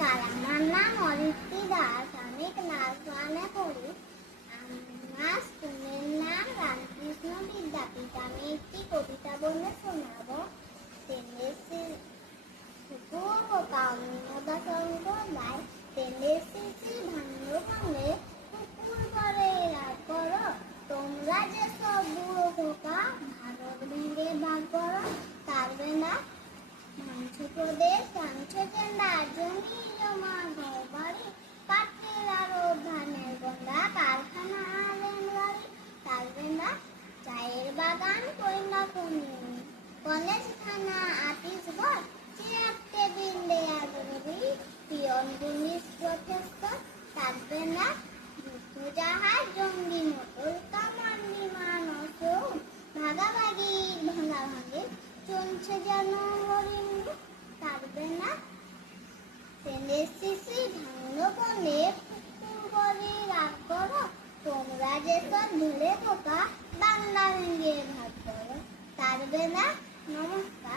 নমস্কার, আমার নাম অরিত্রি দাস। আমি ক্লাস 1-এ পড়ি। আমার স্কুলের নাম রামকৃষ্ণ বিদ্যাপীঠ। আমি একটি কবিতা বলে শোনাবো। পুকুর পাড়ে রাত করো, তোমরা যে সব বুড়ো খোকা, ভারত ভেঙে ভাগ করো, পারবে না প্রদেশ জমি জমা ঘর বাড়ি, পাটের আরো ধানের গন্ডা, কারখানা রেলগাড়ি, পারবে না চায়ের বাগান কইলা কনি, কলেজ থানা আপিস ঘর, চেয়ার টেবিল দেয়া জরুরি, পিয়ন পুলিশ প্রফেসর, পারবে না যুদ্ধ জাহাজ জঙ্গি মোটর, কামান বিমান অস্ত্র, ভাগাভাগি ভাঙাভাঙি চলছে যেন হরিণ, পারবে না ভাঙলো বলে পুকুর করে রাগ করো, তোমরা যেসব ধরে পোকা বাংলা ভেঙে ভাগ করো, পারবে না। নমস্কার।